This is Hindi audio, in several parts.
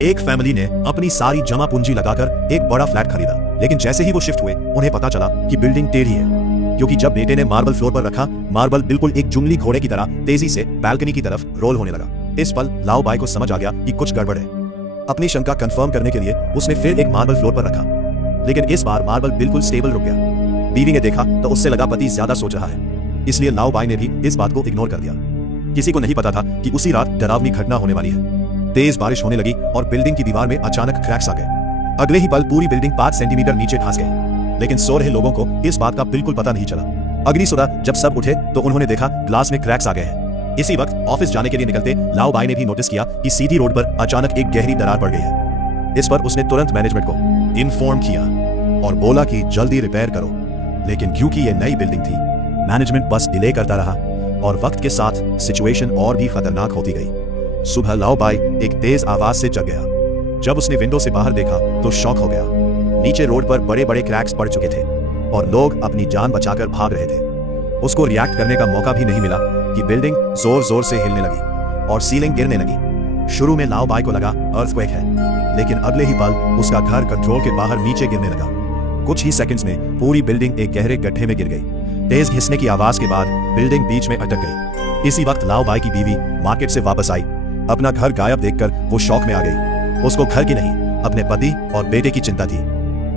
एक फैमिली ने अपनी सारी जमा पूंजी लगाकर एक बड़ा फ्लैट खरीदा, लेकिन जैसे ही वो शिफ्ट हुए उन्हें पता चला कि बिल्डिंग टेढ़ी है, क्योंकि जब बेटे ने मार्बल फ्लोर पर रखा, मार्बल बिल्कुल एक जुंगली घोड़े की तरह तेजी से बैल्कनी की तरफ रोल होने लगा। इस पल लाओ बाई को समझ आ गया कि कुछ गड़बड़ है। अपनी शंका कंफर्म करने के लिए उसने फिर एक मार्बल फ्लोर पर रखा, लेकिन इस बार मार्बल बिल्कुल स्टेबल रुक गया। बीवी ने देखा तो उससे लगा पति ज्यादा सोच रहा है, इसलिए लाओ बाई ने भी इस बात को इग्नोर कर दिया। किसी को नहीं पता था कि उसी रात डरावनी घटना होने वाली है। तेज बारिश होने लगी और बिल्डिंग की दीवार में अचानक क्रैक्स आ गए। अगले ही पल पूरी बिल्डिंग 5 सेंटीमीटर नीचे धंस गई, लेकिन सो रहे लोगों को इस बात का बिल्कुल पता नहीं चला। अगली सुबह जब सब उठे तो उन्होंने देखा ग्लास में क्रैक्स आ गए हैं। इसी वक्त ऑफिस जाने के लिए निकलते लाओ बाई ने भी नोटिस किया कि सीधी रोड पर अचानक एक गहरी दरार पड़ गई है। इस पर उसने तुरंत मैनेजमेंट को इन्फॉर्म किया और बोला कि जल्दी रिपेयर करो, लेकिन क्योंकि ये नई बिल्डिंग थी, मैनेजमेंट बस डिले करता रहा और वक्त के साथ सिचुएशन और भी खतरनाक होती गई। सुबह लाओ बाई एक तेज आवाज से जग गया। जब उसने विंडो से बाहर देखा तो शॉक हो गया। नीचे रोड पर बड़े बड़े क्रैक्स पड़ चुके थे और लोग अपनी जान बचाकर भाग रहे थे। उसको रिएक्ट करने का मौका भी नहीं मिला कि बिल्डिंग जोर जोर से हिलने लगी और सीलिंग गिरने लगी। शुरू में लाओ बाई को लगा अर्थक्वेक है, लेकिन अगले ही पल उसका घर कंट्रोल के बाहर नीचे गिरने लगा। कुछ ही सेकंड्स में पूरी बिल्डिंग एक गहरे गड्ढे में गिर गई। तेज घिसने की आवाज के बाद बिल्डिंग बीच में अटक गई। इसी वक्त लाओ बाई की बीवी मार्केट से वापस आई। अपना घर गायब देखकर वो शॉक में आ गई। उसको घर की नहीं, अपने पति और बेटे की चिंता थी।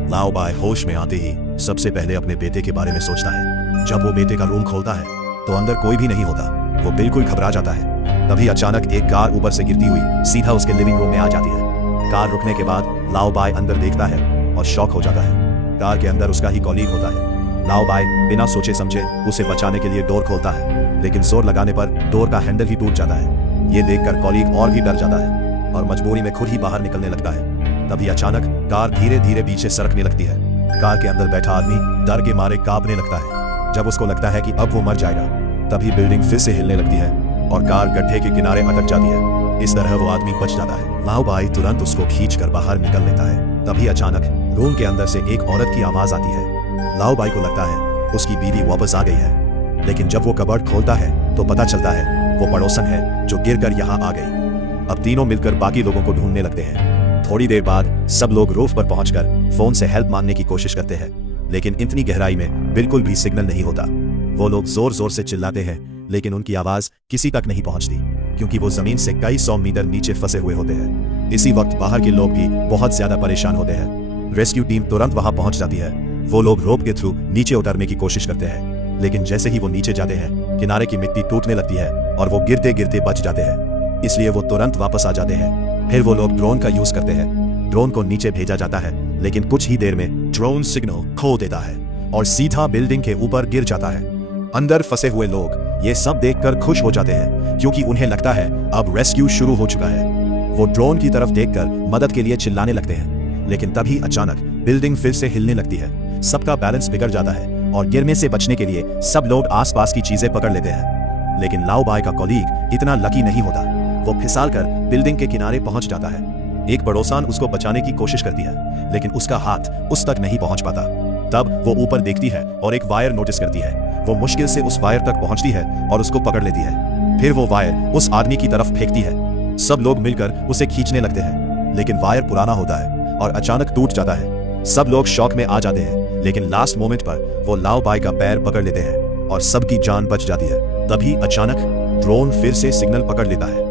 लाओ बाई होश में आते ही सबसे पहले अपने बेटे के बारे में सोचता है। जब वो बेटे का रूम खोलता है तो अंदर कोई भी नहीं होता। वो बिल्कुल घबरा जाता है। तभी अचानक एक कार ऊपर से गिरती हुई सीधा उसके लिविंग रूम में आ जाती है। कार रुकने के बाद लाओ बाई अंदर देखता है और शॉक हो जाता है। कार के अंदर उसका ही कॉलीग होता है। लाओ बाई बिना सोचे समझे उसे बचाने के लिए डोर खोलता है, लेकिन जोर लगाने पर डोर का हैंडल ही टूट जाता है। ये देखकर कॉलीग और भी डर जाता है और मजबूरी में खुद ही बाहर निकलने लगता है। तभी अचानक कार धीरे धीरे पीछे सरकने लगती है। कार के अंदर बैठा आदमी डर के मारे कांपने लगता है। जब उसको लगता है कि अब वो मर जाएगा, तभी बिल्डिंग फिर से हिलने लगती है और कार गड्ढे के किनारे अटक जाती है। इस तरह वो आदमी बच जाता है। लाओ बाई तुरंत उसको खींचकर बाहर निकल लेता है। तभी अचानक रूम के अंदर से एक औरत की आवाज आती है। लाओ बाई को लगता है उसकी बीवी वापस आ गई है, लेकिन जब वो कबर्ड खोलता है तो पता चलता है वो पड़ोसन है जो गिरकर यहाँ आ गई। अब तीनों मिलकर बाकी लोगों को ढूंढने लगते हैं। थोड़ी देर बाद सब लोग रूफ पर पहुंचकर फोन से हेल्प मांगने की कोशिश करते हैं, लेकिन इतनी गहराई में बिल्कुल भी सिग्नल नहीं होता। वो लोग जोर जोर से चिल्लाते हैं, लेकिन उनकी आवाज किसी तक नहीं पहुंचती, क्योंकि वो जमीन से कई 100 मीटर नीचे फंसे हुए होते हैं। इसी वक्त बाहर के लोग भी बहुत ज्यादा परेशान होते हैं। रेस्क्यू टीम तुरंत वहां पहुंच जाती है। वो लोग रोप के थ्रू नीचे उतरने की कोशिश करते हैं, लेकिन जैसे ही वो नीचे जाते हैं, किनारे की मिट्टी टूटने लगती है और वो गिरते गिरते बच जाते हैं। इसलिए वो तुरंत वापस आ जाते हैं। फिर वो लोग ड्रोन का यूज करते हैं। ड्रोन को नीचे भेजा जाता है, लेकिन कुछ ही देर में ड्रोन सिग्नल खो देता है और सीधा बिल्डिंग के ऊपर गिर जाता है। अंदर फंसे हुए लोग ये सब देखकर खुश हो जाते हैं, क्योंकि उन्हें लगता है अब रेस्क्यू शुरू हो चुका है। वो ड्रोन की तरफ देखकर मदद के लिए चिल्लाने लगते हैं, लेकिन तभी अचानक बिल्डिंग फिर से हिलने लगती है। सबका बैलेंस बिगड़ जाता है और गिरने से बचने के लिए सब लोग आसपास की चीजें पकड़ लेते हैं। लेकिन लाओ बाई का कॉलीग इतना लकी नहीं होता। वो फिसलकर बिल्डिंग के किनारे पहुंच जाता है। एक पड़ोसन उसको बचाने की कोशिश करती है, लेकिन उसका हाथ उस तक नहीं पहुंच पाता। तब वो ऊपर देखती है और एक वायर नोटिस करती है। वो मुश्किल से उस वायर तक पहुंचती है और उसको पकड़ लेती है। फिर वो वायर उस आदमी की तरफ फेंकती है। सब लोग मिलकर उसे खींचने लगते हैं, लेकिन वायर पुराना होता है और अचानक टूट जाता है। सब लोग शॉक में आ जाते हैं, लेकिन लास्ट मोमेंट पर वो लाओ बाई का पैर पकड़ लेते हैं और सबकी जान बच जाती है। तभी अचानक ड्रोन फिर से सिग्नल पकड़ लेता है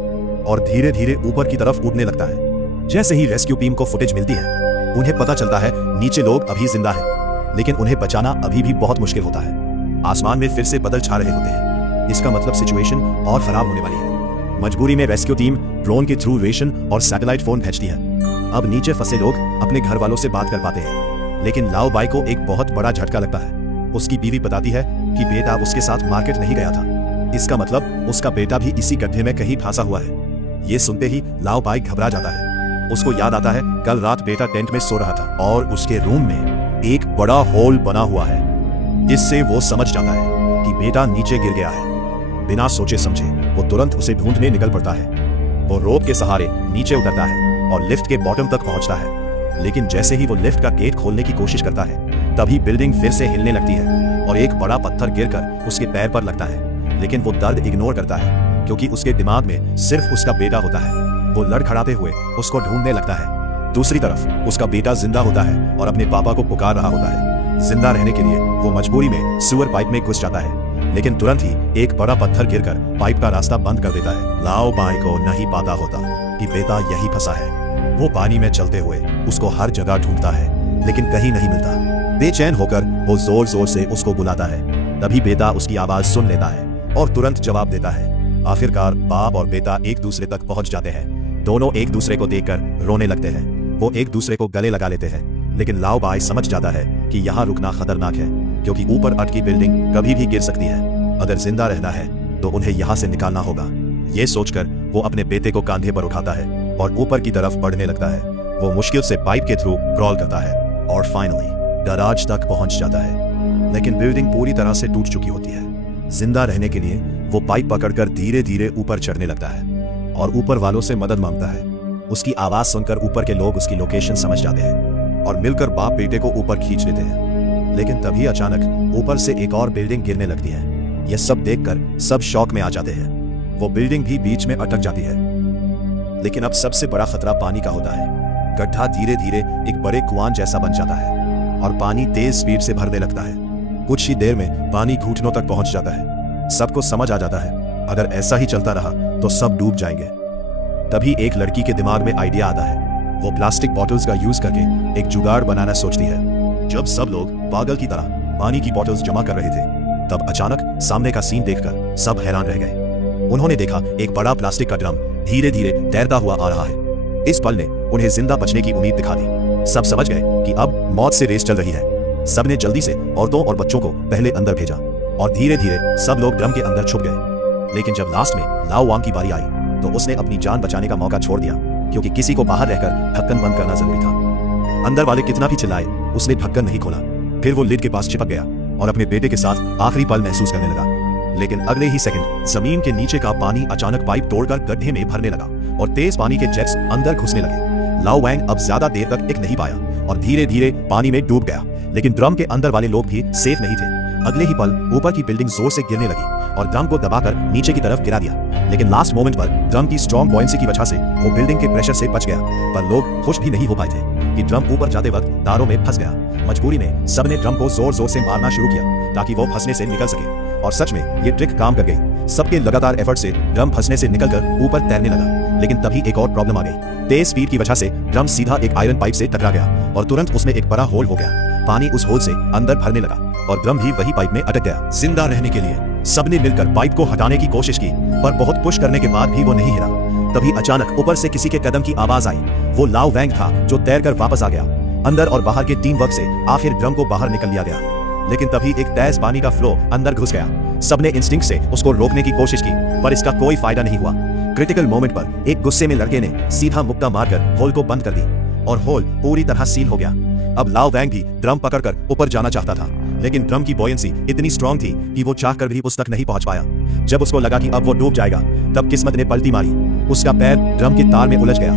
और धीरे धीरे ऊपर की तरफ उड़ने लगता है। जैसे ही रेस्क्यू टीम को फुटेज मिलती है, उन्हें पता चलता है नीचे लोग अभी जिंदा हैं, लेकिन उन्हें बचाना अभी भी बहुत मुश्किल होता है। आसमान में फिर से बादल छा रहे होते हैं। इसका मतलब सिचुएशन और खराब होने वाली है। मजबूरी में रेस्क्यू टीम ड्रोन के थ्रू रेशन और सैटेलाइट फोन भेजती है। अब नीचे फंसे लोग अपने घर वालों से बात कर पाते हैं, लेकिन लाओ बाई को एक बहुत बड़ा झटका लगता है। उसकी बीवी बताती है कि बेटा उसके साथ मार्केट नहीं गया था। इसका मतलब उसका बेटा भी इसी गड्ढे में कहीं फंसा हुआ है। ये सुनते ही लाओ बाई घबरा जाता है। उसको याद आता है कल रात बेटा टेंट में सो रहा था और उसके रूम में एक बड़ा होल बना हुआ है। इससे वो समझ जाता है कि बेटा नीचे गिर गया है। बिना सोचे समझे वो तुरंत उसे ढूंढने निकल पड़ता है। वो रोप के सहारे नीचे उतरता है और लिफ्ट के बॉटम तक पहुंचता है, लेकिन जैसे ही वो लिफ्ट का गेट खोलने की कोशिश करता है, तभी बिल्डिंग फिर से हिलने लगती है और एक बड़ा पत्थर गिरकर उसके पैर पर लगता है। लेकिन वो दर्द इग्नोर करता है, क्योंकि उसके दिमाग में सिर्फ उसका बेटा होता है। वो लड़खड़ाते हुए उसको ढूंढने लगता है। दूसरी तरफ उसका बेटा जिंदा होता है और अपने पापा को पुकार रहा होता है। जिंदा रहने के लिए वो मजबूरी में सीवर पाइप में घुस जाता है, लेकिन तुरंत ही एक बड़ा पत्थर गिरकर पाइप का रास्ता बंद कर देता है। लाओ बाई को नहीं पता होता कि बेटा यही फंसा है। वो पानी में चलते हुए उसको हर जगह ढूंढता है, लेकिन कहीं नहीं मिलता। बेचैन होकर वो जोर जोर से उसको बुलाता है। तभी बेटा उसकी आवाज सुन लेता है और तुरंत जवाब देता है। आखिरकार बाप और बेटा एक दूसरे तक पहुंच जाते हैं। दोनों एक दूसरे को देखकर रोने लगते हैं। वो एक दूसरे को गले लगा लेते हैं, लेकिन लाओ बाई समझ जाता है कि यहाँ रुकना खतरनाक है, क्योंकि ऊपर अटकी बिल्डिंग कभी भी गिर सकती है। अगर जिंदा रहना है तो उन्हें यहाँ से निकालना होगा। ये सोचकर वो अपने बेटे को कांधे पर उठाता है और ऊपर की तरफ बढ़ने लगता है। वो मुश्किल से पाइप के थ्रू क्रॉल करता है और फाइनली गैराज तक पहुंच जाता है, लेकिन बिल्डिंग पूरी तरह से टूट चुकी होती है। जिंदा रहने के लिए वो पाइप पकड़कर धीरे धीरे ऊपर चढ़ने लगता है और ऊपर वालों से मदद मांगता है। उसकी आवाज सुनकर ऊपर के लोग उसकी लोकेशन समझ जाते हैं और मिलकर बाप बेटे को ऊपर खींच लेते हैं। लेकिन तभी अचानक ऊपर से एक और बिल्डिंग गिरने लगती है। यह सब देखकर सब शॉक में आ जाते हैं। वो बिल्डिंग भी बीच में अटक जाती है। लेकिन अब सबसे बड़ा खतरा पानी का होता है। गड्ढा धीरे धीरे एक बड़े कुआं जैसा बन जाता है और पानी तेज स्पीड से भरने लगता है। कुछ ही देर में पानी घुटनों तक पहुंच जाता है। सबको समझ आ जाता है अगर ऐसा ही चलता रहा तो सब डूब जाएंगे। तभी एक लड़की के दिमाग में आइडिया आता है। वो प्लास्टिक बॉटल्स का यूज करके एक जुगाड़ बनाना सोचती है। जब सब लोग पागल की तरह पानी की बॉटल्स जमा कर रहे थे, तब अचानक सामने का सीन देखकर सब हैरान रह गए। उन्होंने देखा एक बड़ा प्लास्टिक का ड्रम धीरे धीरे तैरता हुआ आ रहा है। इस पल ने उन्हें जिंदा बचने की उम्मीद दिखा दी। सब समझ गए कि अब मौत से रेस चल रही है। सबने जल्दी से औरतों और बच्चों को पहले अंदर भेजा और धीरे धीरे सब लोग ड्रम के अंदर छुप गए। लेकिन जब लास्ट में लाओ वांग की बारी आई तो उसने अपनी जान बचाने का मौका छोड़ दिया, क्योंकि किसी को बाहर रहकर ढक्कन बंद करना जरूरी था। अंदर वाले कितना भी चिल्लाए, उसने ढक्कन नहीं खोला। फिर वो लिड के पास चिपक गया और अपने बेटे के साथ आखिरी पल महसूस करने लगा। लेकिन अगले ही सेकंड जमीन के नीचे का पानी अचानक पाइप तोड़कर गड्ढे में भरने लगा और तेज पानी के जेट्स अंदर घुसने लगे। लाओ वांग अब ज्यादा देर तक टिक नहीं पाया और धीरे धीरे पानी में डूब गया। लेकिन ड्रम के अंदर वाले लोग भी सेफ नहीं थे। अगले ही पल ऊपर की बिल्डिंग जोर से गिरने लगी और ड्रम को दबाकर नीचे की तरफ गिरा दिया। लेकिन लास्ट मोमेंट पर ड्रम की स्ट्रॉन्ग बॉयंसी की वजह से वो बिल्डिंग के प्रेशर से बच गया। पर लोग खुश भी नहीं हो पाए थे कि ड्रम ऊपर जाते वक्त तारों में फंस गया। मजबूरी में सबने ड्रम को जोर जोर से मारना शुरू किया ताकि वो फंसने से निकल सके, और सच में ये ट्रिक काम कर गई। सबके लगातार एफर्ट से ड्रम फंसने से निकलकर ऊपर तैरने लगा। लेकिन तभी एक और प्रॉब्लम आ गई। तेज स्पीड की वजह से ड्रम सीधा एक आयरन पाइप से टकरा गया और तुरंत उसमें एक बड़ा होल हो गया। पानी उस होल से अंदर भरने लगा और ड्रम भी वही पाइप में अटक गया। जिंदा रहने के लिए सबने मिलकर पाइप को हटाने की कोशिश की, पर बहुत पुश करने के बाद भी वो नहीं हिला। तभी अचानक ऊपर से किसी के कदम की आवाज आई। वो लाओ वांग था जो तैरकर वापस आ गया। अंदर और बाहर के टीम वर्क से आखिर ड्रम को बाहर निकल लिया गया। लेकिन तभी एक तेज पानी का फ्लो अंदर घुस गया। सबने इंस्टिंक्ट से उसको रोकने की कोशिश की, पर इसका कोई फायदा नहीं हुआ। क्रिटिकल मोमेंट पर एक गुस्से में लड़के ने सीधा मुक्का मारकर होल को बंद कर दी और होल पूरी तरह सील हो गया। अब लाओ वांग भी ड्रम पकड़कर ऊपर जाना चाहता था, लेकिन ड्रम की बॉयंसी इतनी स्ट्रांग थी कि वो चाहकर भी उस तक नहीं पहुंच पाया। जब उसको लगा कि अब वो डूब जाएगा, तब किस्मत ने पलटी मारी। उसका पैर ड्रम के तार में उलझ गया।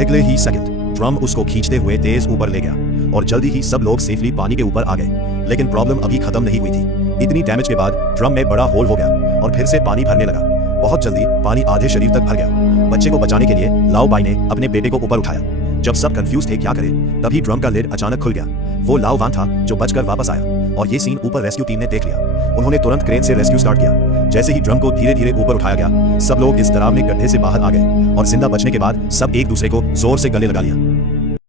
अगले ही सेकंड ड्रम उसको खींचते हुए तेज ऊपर ले गया और जल्दी ही सब लोग सेफली पानी के ऊपर आ गए। लेकिन प्रॉब्लम अभी खत्म नहीं हुई थी। इतनी डैमेज के बाद ड्रम में बड़ा होल हो गया और फिर से पानी भरने लगा। बहुत जल्दी पानी आधे शरीर तक भर गया। बच्चे को बचाने के लिए लाओ बाई ने अपने बेटे को ऊपर उठाया। जब सब कंफ्यूज थे क्या करें, तभी ड्रम का लिड अचानक खुल गया। वो लाओ वांग था जो बचकर वापस आया और ये सीन ऊपर रेस्क्यू टीम ने देख लिया। उन्होंने तुरंत क्रेन से रेस्क्यू स्टार्ट किया। जैसे ही ड्रम को धीरे धीरे ऊपर उठाया गया, सब लोग इस डरावने गड्ढे से बाहर आ गए और जिंदा बचने के बाद सब एक दूसरे को जोर से गले लगा लिया।